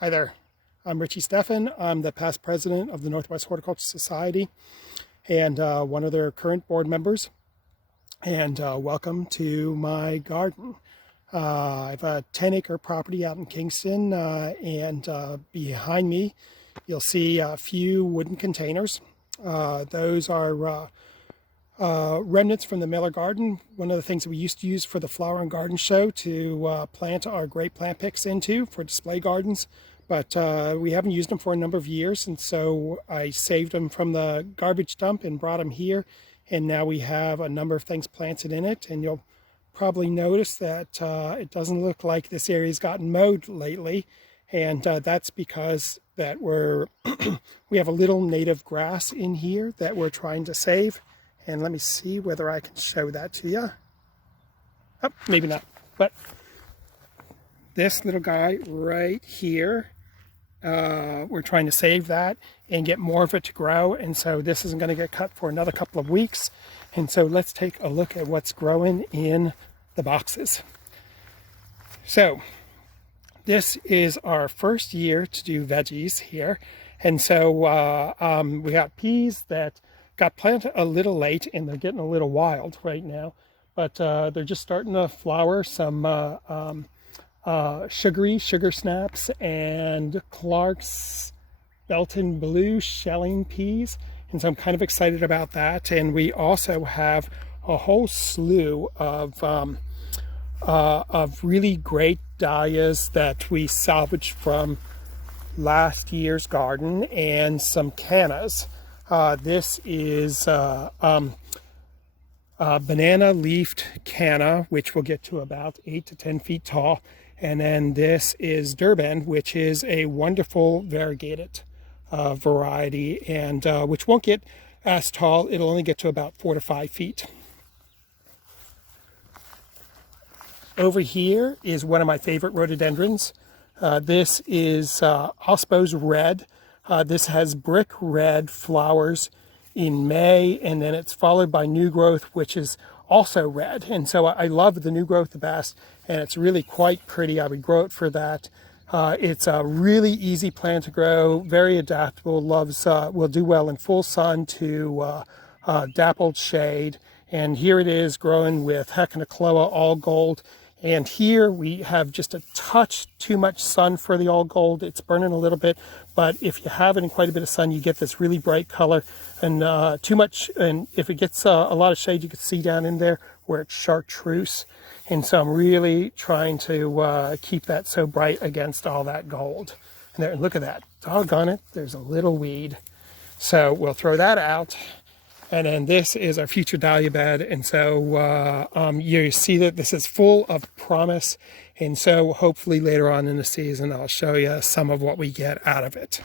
Hi there, I'm Richie Steffen. I'm the past president of the Northwest Horticulture Society and one of their current board members. And welcome to my garden. I have a 10-acre property out in Kingston, and behind me you'll see a few wooden containers. Those are remnants from the Miller Garden, one of the things that we used to use for the Flower and Garden Show to plant our great plant picks into for display gardens. But we haven't used them for a number of years, and so I saved them from the garbage dump and brought them here. And now we have a number of things planted in it, and you'll probably notice that it doesn't look like this area's gotten mowed lately, and that's because that we have a little native grass in here that we're trying to save. And let me see whether I can show that to you. Oh, maybe not. But this little guy right here, we're trying to save that and get more of it to grow. And so this isn't going to get cut for another couple of weeks. And so let's take a look at what's growing in the boxes. So this is our first year to do veggies here. And so we got peas that got planted a little late, and they're getting a little wild right now, but they're just starting to flower. Some sugar snaps and Clark's Belton Blue shelling peas, and so I'm kind of excited about that. And we also have a whole slew of really great dahlias that we salvaged from last year's garden, and some cannas. This is banana leafed canna, which will get to about 8 to 10 feet tall. And then this is Durban, which is a wonderful variegated variety, and which won't get as tall. It'll only get to about 4 to 5 feet. Over here is one of my favorite rhododendrons. This is Ospos Red. This has brick red flowers in May, and then it's followed by new growth, which is also red. And so I love the new growth the best, and it's really quite pretty. I would grow it for that. It's a really easy plant to grow, very adaptable, will do well in full sun to dappled shade. And here it is growing with Echinocloa all gold. And here we have just a touch too much sun for the all gold. It's burning a little bit, but if you have it in quite a bit of sun, you get this really bright color. And too much, and if it gets a lot of shade, you can see down in there where it's chartreuse. And so I'm really trying to keep that so bright against all that gold. And there, look at that, doggone it, there's a little weed. So we'll throw that out. And then this is our future dahlia bed. And so you see that this is full of promise. And so hopefully later on in the season, I'll show you some of what we get out of it.